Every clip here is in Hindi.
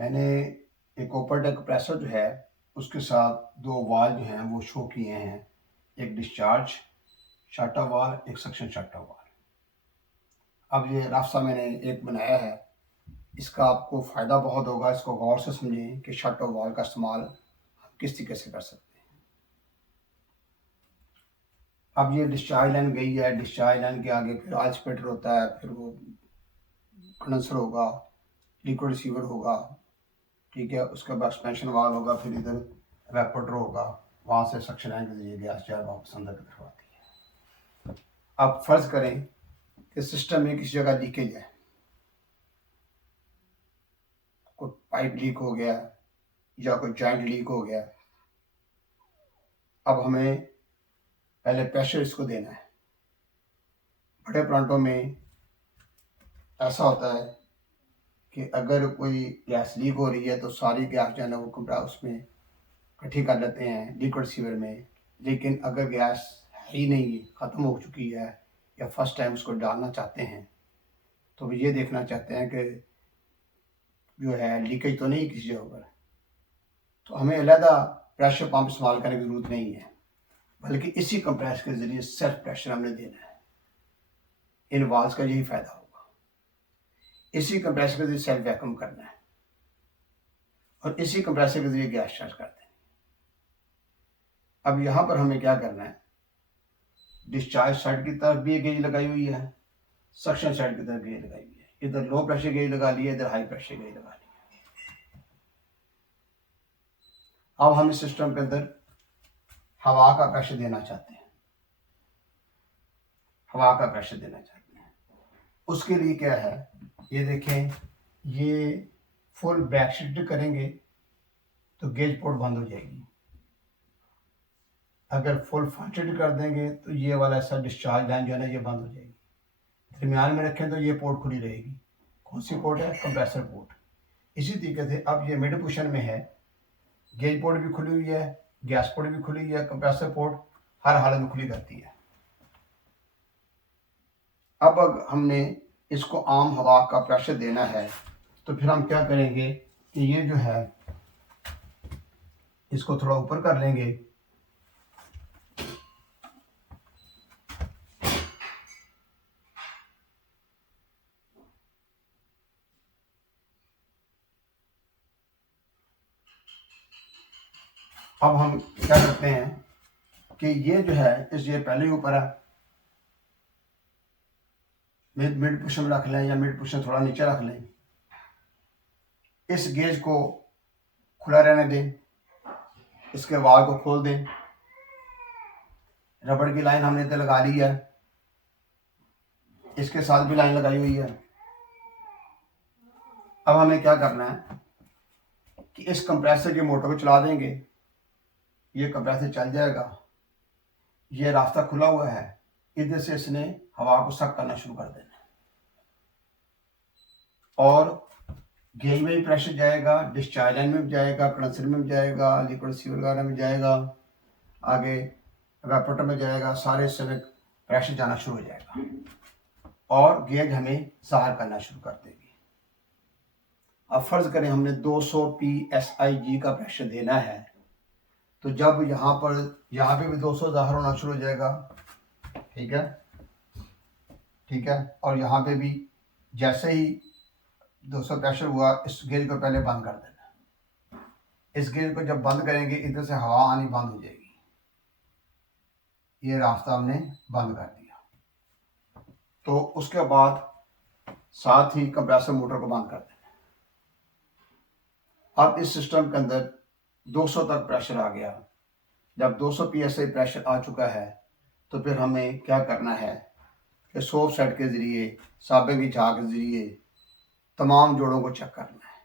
मैंने एक ओपन कंप्रेसर जो है उसके साथ दो वाल जो हैं वो शो किए हैं। एक डिस्चार्ज शाटा वाल, एक सक्शन शाटा वाल। अब ये रास्ता मैंने एक बनाया है, इसका आपको फ़ायदा बहुत होगा। इसको गौर से समझें कि शाटा वाल का इस्तेमाल हम किस तरीके से कर सकते हैं। अब ये डिस्चार्ज लाइन गई है, डिस्चार्ज लाइन के आगे फिर ऑयल स्प्लिटर होता है, फिर वो कंडेंसर होगा, लिक्विड रिसीवर होगा, ठीक है। उसके बाद एक्सपेंशन वाल्व होगा, फिर इधर एवापोरेटर होगा, वहाँ से सक्शन लाइन के जरिए गैस जो है वापस अंदर की तरफ आती है। अब फर्ज करें कि सिस्टम में किसी जगह लीकेज है, कोई पाइप लीक हो गया या कोई जॉइंट लीक हो गया। अब हमें पहले प्रेशर इसको देना है। बड़े प्लांटों में ऐसा होता है कि अगर कोई गैस लीक हो रही है तो सारी गैस जो है ना वो कमरा उसमें इकट्ठी कर लेते हैं लिक्विड रिसीवर में। लेकिन अगर गैस है ही नहीं, ख़त्म हो चुकी है, या फर्स्ट टाइम उसको डालना चाहते हैं, तो वो ये देखना चाहते हैं कि जो है लीकेज तो नहीं किसी जगह पर, तो हमें अलहदा प्रेशर पंप इस्तेमाल करने की ज़रूरत नहीं है, बल्कि इसी कंप्रेसर के ज़रिए सेल्फ प्रेशर हमने देना है। इन वाल्व्स का यही फ़ायदा होगा। इसी कंप्रेसर के ज़रिए सेल्फ वैक्यूम करना है और इसी कंप्रेसर के ज़रिए गैस चार्ज करते हैं। अब यहाँ पर हमें क्या करना है, डिस्चार्ज साइड की तरफ भी एक गेज लगाई हुई है, सक्शन साइड की तरफ गेज लगाई हुई है। इधर लो प्रेशर गेज लगा लिया, इधर हाई प्रेशर गेज लगा लिया। अब हम इस सिस्टम के अंदर हवा का प्रेशर देना चाहते हैं, हवा का प्रेशर देना चाहते हैं। उसके लिए क्या है, ये देखें, ये फुल बैक शिफ्ट करेंगे तो गेज पोर्ट बंद हो जाएगी। अगर फुल फ्रंट शिफ्ट कर देंगे तो ये वाला ऐसा डिस्चार्ज लाइन जो है ना ये बंद हो जाएगी। दरमियान में रखें तो ये पोर्ट खुली रहेगी। कौन सी पोर्ट है? Compressor port. इसी तरीके से अब ये मिड पोजीशन में है, गेज पोर्ट भी खुली हुई है, गैस पोर्ट भी खुली हुई है, कंप्रेसर पोर्ट हर हालत में खुली रहती है। अब हमने इसको आम हवा का प्रेशर देना है, तो फिर हम क्या करेंगे कि ये जो है इसको थोड़ा ऊपर कर लेंगे। अब हम क्या करते हैं कि ये जो है इस ये पहले ही ऊपर है, मिड पोजीशन में रख लें या मिड पोजीशन थोड़ा नीचे रख लें। इस गेज को खुला रहने दें, इसके वाल को खोल दें। रबड़ की लाइन हमने तो लगा ली है, इसके साथ भी लाइन लगाई हुई है। अब हमें क्या करना है कि इस कंप्रेसर की मोटर को चला देंगे, ये कंप्रेसर चल जाएगा। ये रास्ता खुला हुआ है, इधर से इसने हवा को सक करना शुरू कर देना और गेज में भी प्रेशर जाएगा, डिस्चार्ज लाइन में भी जाएगा, कंडेंसर में भी जाएगा, लिक्विड रिसीवर वगैरह में जाएगा, आगे एवापोरेटर में जाएगा। सारे समय प्रेशर जाना शुरू हो जाएगा और गेज हमें ज़ाहिर करना शुरू कर देगी। अब फर्ज करें हमने 200 PSIG का प्रेशर देना है, तो जब यहाँ पे भी 200 ज़ाहिर होना शुरू हो जाएगा, ठीक है, ठीक है। और यहाँ पे भी जैसे ही 200 प्रेशर हुआ, इस गेज को पहले बंद कर देना। इस गेज को जब बंद करेंगे इधर से हवा आनी बंद हो जाएगी। ये रास्ता हमने बंद कर दिया, तो उसके बाद साथ ही कंप्रेसर मोटर को बंद कर देना। अब इस सिस्टम के अंदर 200 तक प्रेशर आ गया। जब 200 PSI प्रेशर आ चुका है तो फिर हमें क्या करना है कि सोप सेट के ज़रिए, साबे की झाग के ज़रिए तमाम जोड़ों को चेक करना है।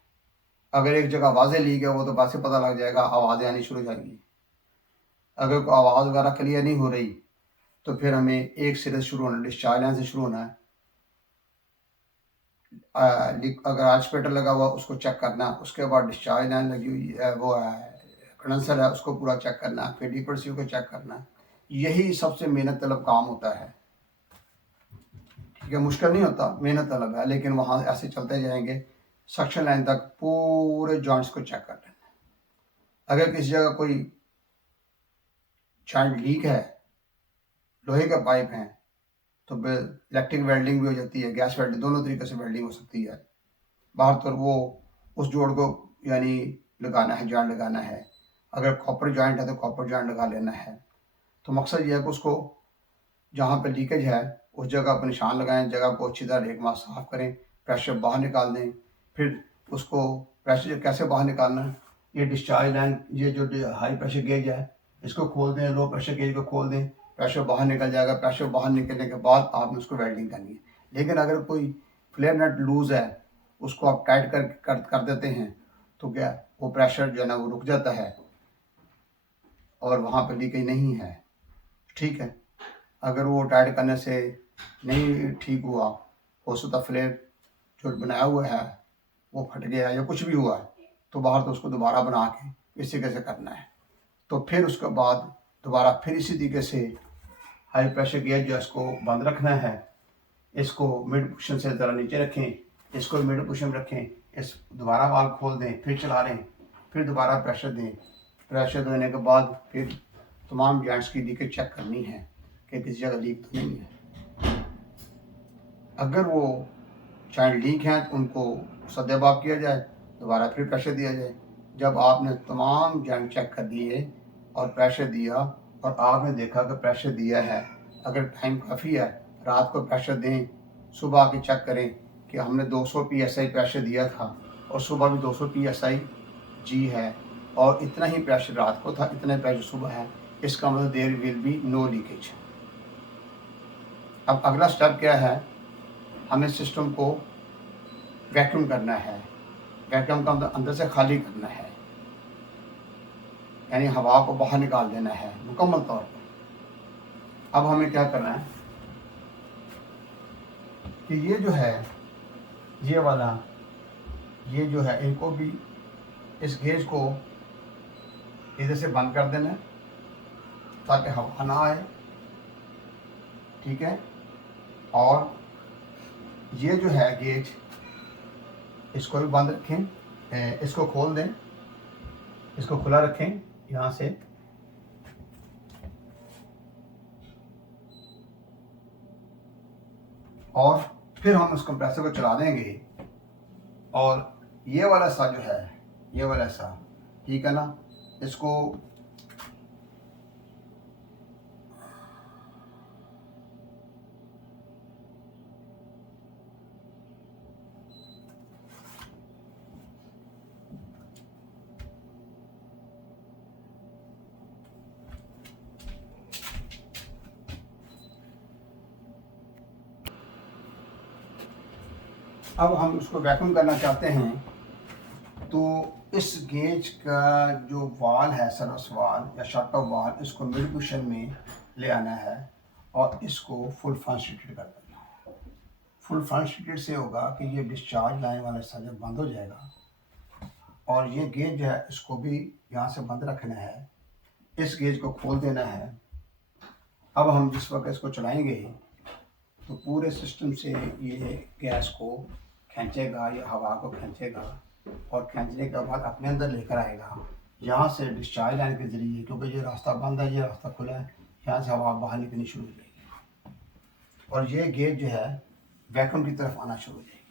अगर एक जगह आवाज़ें लीक है वो तो बात से पता लग जाएगा, आवाज़ें आनी शुरू हो जाएंगी। अगर कोई आवाज़ वगैरह क्लियर नहीं हो रही तो फिर हमें एक सिरे से शुरू होना, डिस्चार्ज लाइन से शुरू होना है। अगर आर्चपेटर लगा हुआ उसको चेक करना, उसके बाद डिस्चार्ज लाइन लगी हुई है, वो है कंडेंसर है, उसको पूरा चेक करना, फिर लिक्विड रिसीवर को चेक करना। यही सबसे मेहनत तलब काम होता है, ठीक है। मुश्किल नहीं होता, मेहनत तलब है, लेकिन वहाँ ऐसे चलते जाएंगे सक्शन लाइन तक पूरे जॉइंट्स को चेक कर लेना। अगर किसी जगह कोई जॉइंट लीक है, लोहे का पाइप है, तो इलेक्ट्रिक वेल्डिंग भी हो जाती है, गैस वेल्डिंग, दोनों तरीके से वेल्डिंग हो सकती है। बाहर तो वो उस जोड़ को यानी लगाना है, जॉइंट लगाना है। अगर कॉपर जॉइंट है तो कॉपर जॉइंट लगा लेना है। तो मकसद ये है कि उसको जहाँ पे लीकेज है उस जगह पर निशान लगाएं, जगह को अच्छी तरह एक मास साफ करें, प्रेशर बाहर निकाल दें। फिर उसको प्रेशर कैसे बाहर निकालना है, ये डिस्चार्ज लाइन, ये जो हाई प्रेशर गेज है इसको खोल दें, लो प्रेशर गेज को खोल दें, प्रेशर बाहर निकल जाएगा। प्रेशर बाहर निकलने के बाद आपने उसको वेल्डिंग करनी है। लेकिन अगर कोई फ्लेयर नट लूज़ है, उसको आप टाइट कर देते हैं तो क्या वो प्रेशर जो है ना वो रुक जाता है और वहाँ पर लीकेज नहीं है। ठीक है, अगर वो टाइट करने से नहीं ठीक हुआ, हो सकता फ्लेयर जो बनाया हुआ है वो फट गया या कुछ भी हुआ, तो बाहर तो उसको दोबारा बना के इस तरीके से करना है। तो फिर उसके बाद दोबारा फिर इसी तरीके से हाई प्रेशर गेज जो इसको बंद रखना है, इसको मिड पोजीशन से ज़रा नीचे रखें, इसको मिड पोजीशन में रखें, इस दोबारा वाल्व खोल दें, फिर चला लें, फिर दोबारा प्रेशर दें। प्रेशर देने के बाद फिर तमाम जॉइंट्स की लीकेज चेक करनी है कि किसी जगह लीक तो नहीं है। अगर वो जॉइंट लीक हैं तो उनको सद्देबाब किया जाए, दोबारा फिर प्रेशर दिया जाए। जब आपने तमाम जॉइंट चेक कर दिए और प्रेशर दिया और आपने देखा कि प्रेशर दिया है, अगर टाइम काफ़ी है, रात को प्रेशर दें, सुबह आके चेक करें कि हमने 200 PSI प्रेशर दिया था और सुबह भी 200 PSI जी है और इतना ही प्रेशर रात को था, इतना प्रेशर सुबह है, इसका मतलब there will be no leakage. अब अगला स्टेप क्या है, हमें सिस्टम को वैक्यूम करना है। वैक्यूम का मतलब अंदर से खाली करना है, यानी हवा को बाहर निकाल देना है मुकम्मल तौर पर। अब हमें क्या करना है कि ये जो है, ये वाला, ये जो है, इनको भी, इस गेज को इधर से बंद कर देना है ताकि हवा ना आए। ठीक है, और ये जो है गेज, इसको भी बंद रखें, इसको खोल दें, इसको खुला रखें यहाँ से, और फिर हम उस कंप्रेसर को चला देंगे। और ये वाला सा जो है, ये वाला सा, ठीक है ना, इसको अब हम उसको वैक्यूम करना चाहते हैं, तो इस गेज का जो वाल है, सर्विस वाल या शट ऑफ वाल, इसको मिड पोजीशन में ले आना है और इसको फुल फंक्शनेटेड कर देना है। फुल फंक्शनेटेड से होगा कि ये डिस्चार्ज लाइन वाला हिस्सा जब बंद हो जाएगा और ये गेज जो है इसको भी यहाँ से बंद रखना है, इस गेज को खोल देना है। अब हम जिस वक्त इसको चलाएंगे तो पूरे सिस्टम से ये गैस को खींचेगा, ये हवा को खींचेगा और खींचने के बाद अपने अंदर लेकर आएगा, यहाँ से डिस्चार्ज लाइन के ज़रिए, क्योंकि ये रास्ता बंद है, ये रास्ता खुला है, यहाँ से हवा बाहर निकलनी शुरू हो जाएगी और ये गेज जो है वैक्यूम की तरफ आना शुरू हो जाएगी,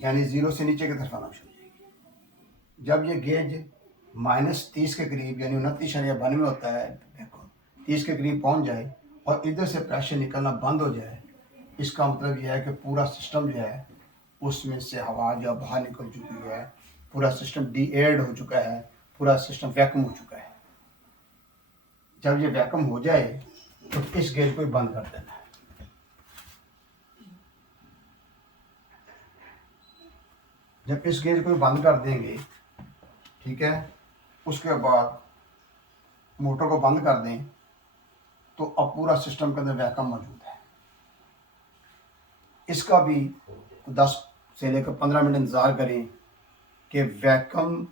यानी ज़ीरो से नीचे की तरफ आना शुरू हो जाएगी। जब ये गेज -30 के करीब, यानी 29.92 होता है, वैक्यूम 30 के करीब पहुँच जाए और इधर से प्रेशर निकलना बंद हो जाए, इसका मतलब यह है कि पूरा सिस्टम जो है उसमें से हवा जो बाहर निकल चुकी है, पूरा सिस्टम डी एयर्ड हो चुका है, पूरा सिस्टम वैक्यूम हो चुका है। जब ये वैक्यूम हो जाए तो इस गेज को बंद कर देना है। जब इस गेज को बंद कर देंगे, ठीक है, उसके बाद मोटर को बंद कर दें तो अब पूरा सिस्टम के अंदर वैक्यूम मौजूद है। इसका भी 10 से लेकर 15 मिनट इंतज़ार करें कि वैक्यूम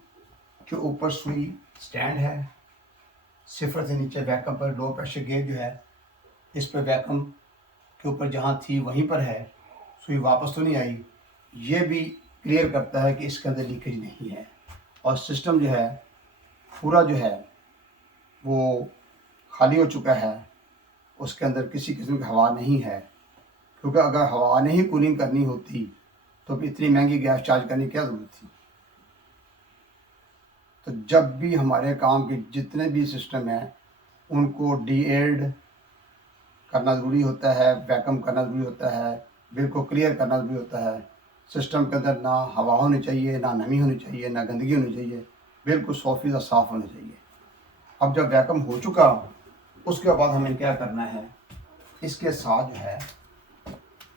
के ऊपर सुई स्टैंड है, 0 से नीचे वैक्यूम पर लो प्रेशर गेज जो है इस पर वैक्यूम के ऊपर जहाँ थी वहीं पर है, सुई वापस तो नहीं आई, ये भी क्लियर करता है कि इसके अंदर लीकेज नहीं है और सिस्टम जो है पूरा जो है वो खाली हो चुका है, उसके अंदर किसी किस्म की हवा नहीं है। क्योंकि अगर हवा ने ही कूलिंग करनी होती तो फिर इतनी महंगी गैस चार्ज करने की क्या ज़रूरत थी। तो जब भी हमारे काम के जितने भी सिस्टम हैं उनको डी-एयर्ड करना ज़रूरी होता है, वैक्यूम करना ज़रूरी होता है, बिल्कुल क्लियर करना ज़रूरी होता है। सिस्टम के अंदर ना हवा होनी चाहिए, ना नमी होनी चाहिए, ना गंदगी होनी चाहिए, बिल्कुल 100% साफ़ होना चाहिए। अब जब वैक्यूम हो चुका उसके बाद हमें क्या करना है, इसके साथ जो है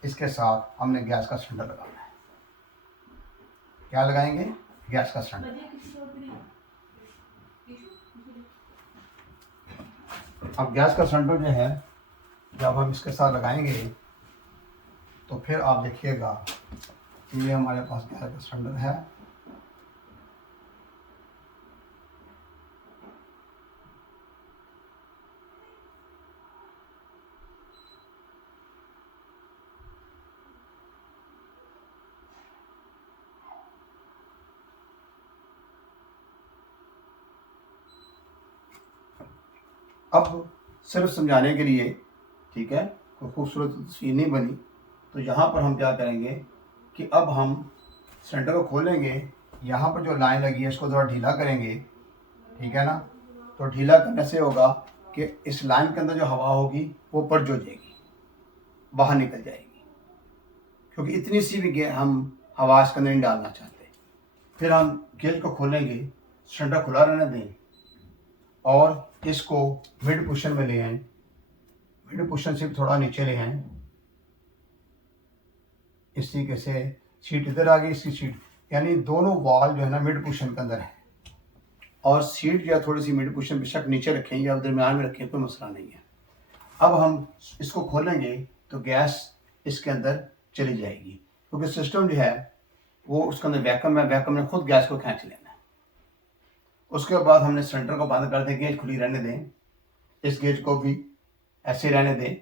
इसके साथ हमने गैस का सिलेंडर लगाना है। क्या लगाएंगे? गैस का सिलेंडर। अब गैस का सिलेंडर जो है जब हम इसके साथ लगाएंगे तो फिर आप देखिएगा कि ये हमारे पास गैस का सिलेंडर है। अब सिर्फ समझाने के लिए, ठीक है, कोई खूबसूरत तस्वीर नहीं बनी, तो यहाँ पर हम क्या करेंगे कि अब हम सिलेंडर को खोलेंगे, यहाँ पर जो लाइन लगी है इसको थोड़ा ढीला करेंगे, ठीक है ना। तो ढीला करने से होगा कि इस लाइन के अंदर जो हवा होगी वो पड़ जो जाएगी, बाहर निकल जाएगी, क्योंकि इतनी सी भी हम हवा इसके अंदर नहीं डालना चाहते। फिर हम गेज को खोलेंगे, सिलेंडर खुला रहने दें और इसको मिड पोजीशन में ले आए, मिड पोजीशन से थोड़ा नीचे ले आए। इस तरीके से सीट इधर आ गई, इसकी सीट यानी दोनों वॉल जो है ना मिड पोजीशन के अंदर है और सीट जो है थोड़ी सी मिड पोजीशन बेशक नीचे रखें या दरमियान में रखें, कोई मसला नहीं है। अब हम इसको खोलेंगे तो गैस इसके अंदर चली जाएगी, क्योंकि सिस्टम जो है वो उसके अंदर वैक्यूम है, वैक्यूम ने खुद गैस को खींच लेना है। उसके बाद हमने सिलेंडर को बंद कर दें, गेज खुली रहने दें, इस गेज को भी ऐसे रहने दें।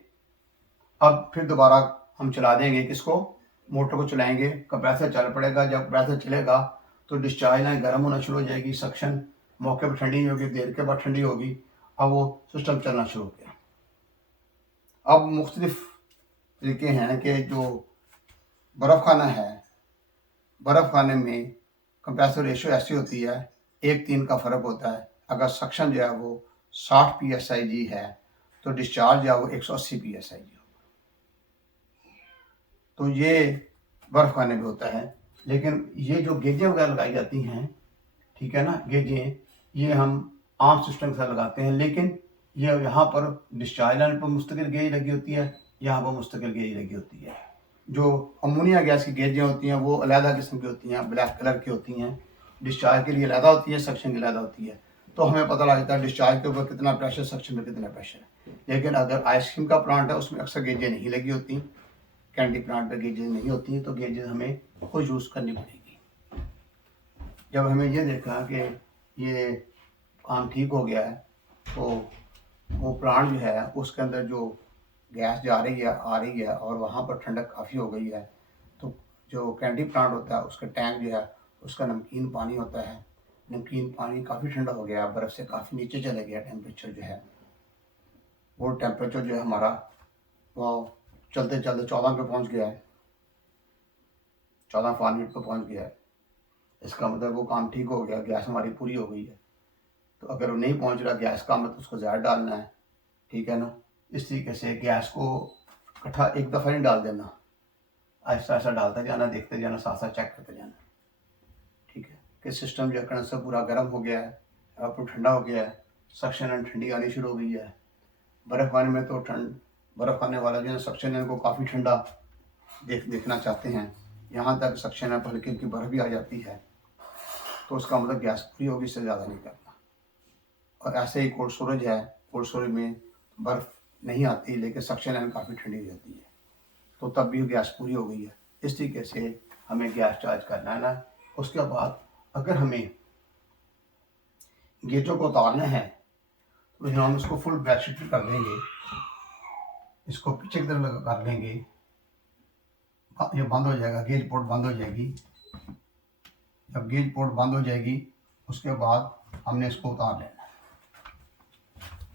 अब फिर दोबारा हम चला देंगे, किसको? मोटर को चलाएंगे, कंप्रेसर चल पड़ेगा। जब कंप्रेसर चलेगा तो डिस्चार्ज लाइन गर्म होना शुरू हो जाएगी, सक्शन मौके पर ठंडी होगी, देर के बाद ठंडी होगी। अब वो सिस्टम चलना शुरू हो गया। अब मुख्तलिफ तरीके हैं कि जो बर्फ़ खाना है, बर्फ़ खाने में कंप्रेसर रेशो ऐसी होती है, 1-3 का फ़र्क होता है। अगर सक्शन जो है वो 60 PSIG है तो डिस्चार्ज जो है वो 180 PSIG होगा। तो ये बर्फ़ खाने में होता है। लेकिन ये जो गेजें वगैरह लगाई जाती हैं, ठीक है ना, गेजें ये हम आम सिस्टम के साथ लगाते हैं, लेकिन ये यहाँ पर डिस्चार्ज लाइन पर मुस्तकिल गेज लगी होती है, यहाँ पर मुस्तकिल गेज लगी होती है। जो अमोनिया गैस की गेजें होती हैं वो अलहदा किस्म की होती हैं, ब्लैक कलर की होती हैं, डिस्चार्ज के लिए अलहदा होती है, सक्शन के लिए अलहदा होती है। तो हमें पता लग जाता है डिस्चार्ज के ऊपर कितना प्रेशर, सक्शन में कितना प्रेशर है। लेकिन अगर आइसक्रीम का प्लांट है उसमें अक्सर गेजें नहीं लगी होती, कैंडी प्लांट पर गेजेस नहीं होती, तो गेजेस हमें खुद यूज़ करनी पड़ेगी। जब हमें ये देखा कि ये काम ठीक हो गया है तो वो प्लांट जो है उसके अंदर जो गैस जा रही है आ रही है और वहाँ पर ठंडक काफ़ी हो गई है, तो जो कैंडी प्लांट होता है उसका टैंक जो है उसका नमकीन पानी होता है, नमकीन पानी काफ़ी ठंडा हो गया, बर्फ़ से काफ़ी नीचे चले गया टेम्परेचर जो है। वो टेम्परेचर जो है हमारा वो चलते चलते 14 पे पहुँच गया है, 14 फ़ारेनहीट पे पहुँच गया है। इसका मतलब वो काम ठीक हो गया, गैस हमारी पूरी हो गई है। तो अगर वो नहीं पहुँच रहा गैस का, मतलब उसको ज़्यादा डालना है, ठीक है ना। इस तरीके से गैस को इकट्ठा एक दफ़ा नहीं डाल देना, आहिस्ता आहिस्ता डालते जाना, देखते जाना, साथ साथ चेक करते जाना, ठीक है। कि सिस्टम जो है से पूरा गर्म हो गया है, अब ठंडा हो गया है, सक्शन एंड ठंडी आनी शुरू हो गई है। बर्फ़ खाने में तो बर्फ़ खाने वाला जो है सक्शन एंड को काफ़ी ठंडा देखना चाहते हैं, यहाँ तक सक्शन एंड पर हल्की हल्की बर्फ़ भी आ जाती है, तो उसका मतलब गैस पूरी होगी, इससे ज़्यादा नहीं करना। और ऐसे ही कोल्ड स्टोरेज है, कोल्ड स्टोरेज में बर्फ़ नहीं आती लेकिन सक्शन लाइन काफ़ी ठंडी हो जाती है, तो तब भी गैस पूरी हो गई है। इस तरीके से हमें गैस चार्ज करना है ना। उसके बाद अगर हमें गेजों को उतारना है तो हम इसको फुल ब्रैकेट कर देंगे, इसको पीछे की तरफ कर देंगे, ये बंद हो जाएगा, गेज पोर्ट बंद हो जाएगी। जब गेज पोर्ट बंद हो जाएगी उसके बाद हमने इसको उतार लेना,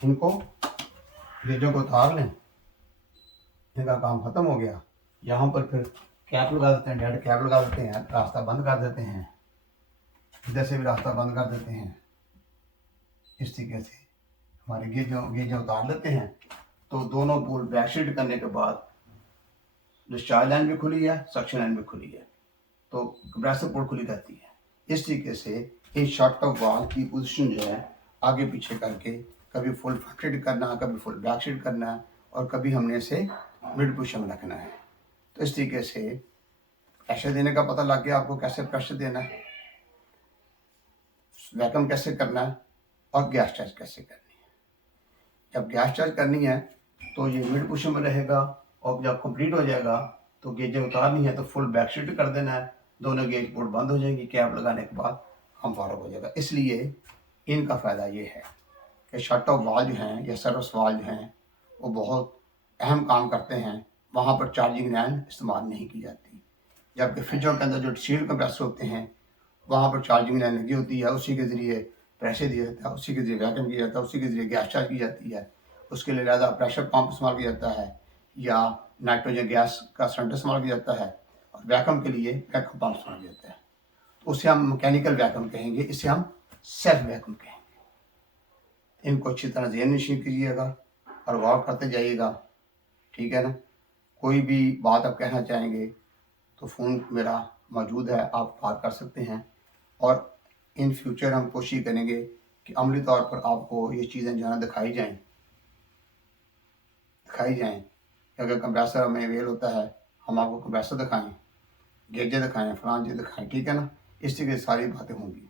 इनको गेजों को उतार लें, इनका काम ख़त्म हो गया। यहाँ पर फिर कैप लगा देते हैं, डेड कैप लगा देते हैं, रास्ता बंद कर देते हैं, इधर से भी रास्ता बंद कर देते हैं। इस तरीके से हमारे गेजें उतार लेते हैं। तो दोनों पोल बैक शीट करने के बाद डिस्चार्ज लाइन भी खुली है, सक्शन लाइन भी खुली है, तो कंप्रेसर पोर्ट खुली रहती है। इस तरीके से इस शॉर्ट ऑफ वाल की पोजीशन जो है आगे पीछे करके कभी फुल फ्रंट शीट करना, कभी फुल बैक शीट करना है, और कभी हमने इसे मिड पोजीशन में रखना है। तो इस तरीके से प्रेशर देने का पता लग गया आपको, कैसे प्रेशर देना है, वैक्यूम कैसे करना है, और गैस चार्ज कैसे करनी है। जब गैस चार्ज करनी है तो ये मिड पोजीशन में रहेगा, और जब कंप्लीट हो जाएगा तो गेजें उतारनी है तो फुल बैक शीट कर देना है, दोनों गेज पोर्ट बंद हो जाएंगी, कैप लगाने के बाद हम फारग हो जाएगा। इसलिए इनका फ़ायदा ये है कि शट ऑफ वाल जो हैं या सर्विस वाल जो हैं वो बहुत अहम काम करते हैं, वहाँ पर चार्जिंग लाइन इस्तेमाल नहीं की जाती। जबकि फ्रिजों के अंदर जो सील कंप्रेसर होते हैं वहाँ पर चार्जिंग लाइन लगी होती है, उसी के ज़रिए प्रेशर दिया जाता है, उसी के ज़रिए वैक्यूम किया जाता है, उसी के ज़रिए गैस चार्ज की जाती है। उसके लिए ज़्यादा प्रेशर पंप इस्तेमाल किया जाता है या नाइट्रोजन गैस का सिलेंडर इस्तेमाल किया जाता है, और वैक्यूम के लिए वैक्यूम पंप इस्तेमाल किया जाता है। तो उसे हम मैकेनिकल वैक्यूम कहेंगे, इसे हम सेल्फ वैक्यूम कहेंगे। इनको अच्छी तरह ज़हन नशीन कीजिएगा और गौर करते जाइएगा, ठीक है ना। कोई भी बात आप कहना चाहेंगे तो फ़ोन मेरा मौजूद है, आप बात कर सकते हैं। और इन फ्यूचर हम कोशिश करेंगे कि अमली तौर पर आपको ये चीज़ें जो है दिखाई जाएँ कि अगर कंप्रेसर हमें अवेल होता है हम आपको कंप्रेसर दिखाएँ, गेजें दिखाएँ, फलां चीज़ दिखाएँ, ठीक है ना। इस तरीके से सारी बातें होंगी।